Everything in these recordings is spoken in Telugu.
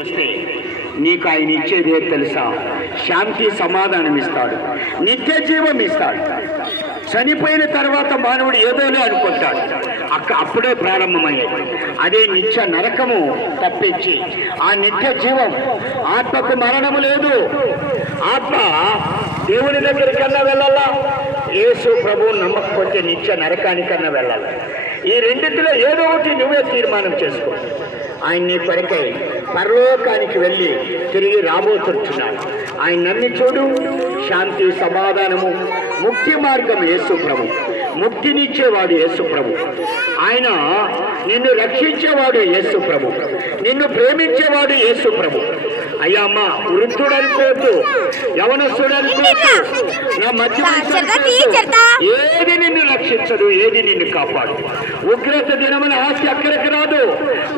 వస్తే నీకు ఆయన ఇచ్చేదే తెలుసా? శాంతి సమాధానం ఇస్తాడు, నిత్య జీవం ఇస్తాడు. చనిపోయిన తర్వాత మానవుడు ఏదోలే అనుకుంటాడు, అప్పుడే ప్రారంభమయ్యేది అదే నిత్య నరకము తప్పించి ఆ నిత్య జీవం. ఆత్మకు మరణము లేదు. ఆత్మ దేవుని దగ్గరికన్నా వెళ్ళాలా, యేసు ప్రభువు నమ్మకపోతే నిత్య నరకానికన్నా వెళ్ళాలి. ఈ రెండింటిలో ఏదో ఒకటి నువ్వే తీర్మానం చేసుకో. ఆయన నీ కొరకై పరలోకానికి వెళ్ళి తిరిగి రాబోతున్నాడు. ఆయన నమ్మి చూడు. శాంతి సమాధానము ముక్తి మార్గం యేసు ప్రభు, ముక్తినిచ్చేవాడు యేసు ప్రభు. ఆయన నిన్ను రక్షించేవాడు యేసు ప్రభు, నిన్ను ప్రేమించేవాడు యేసు ప్రభు. అయ్యా అమ్మ, వృద్ధుడు అనుకోవద్దు, యవనస్తుడు అనుకోవద్దు, నా మధ్య ఏది నిన్ను రక్షించదు, ఏది నిన్ను కాపాడు. ఉగ్రత దినమున ఆస్తి అక్కడికి రాదు,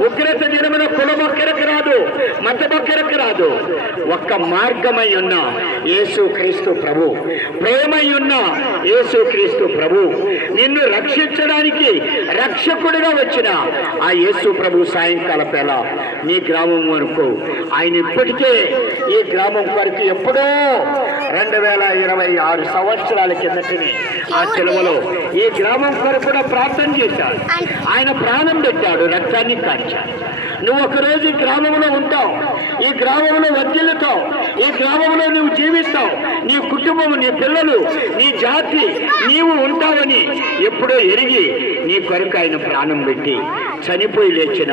ఉగ్రత దినమున కులం అక్కడికి రాదు, మతం అక్కడికి రాదు. ఒక్క మార్గమై ఉన్న యేసు క్రీస్తు ప్రభు, ప్రేమై ఉన్న యేసు క్రీస్తు ప్రభు, నిన్ను రక్షించడానికి రక్షకుడిగా వచ్చిన ఆ యేసు ప్రభు సాయంకాల పేళ నీ గ్రామం వరకు ఆయన ఇప్పటికే ఈ గ్రామం కొరకు ఎప్పుడో 2026 సంవత్సరాల కిందటిని ఆ సెలవులో ఈ గ్రామం కొరకు కూడా ప్రార్థన చేశాడు. ఆయన ప్రాణం పెట్టాడు, రక్తాన్ని కార్చాడు. నువ్వు ఒకరోజు ఈ గ్రామంలో ఉంటావు, ఈ గ్రామంలో వర్ధిల్లుతావు, ఈ గ్రామంలో నువ్వు జీవిస్తావు, నీ కుటుంబం, నీ పిల్లలు, నీ జాతి, నీవు ఉంటావని ఎప్పుడో ఎరిగి నీ కొరకు ఆయన ప్రాణం పెట్టి చనిపోయి లేచిన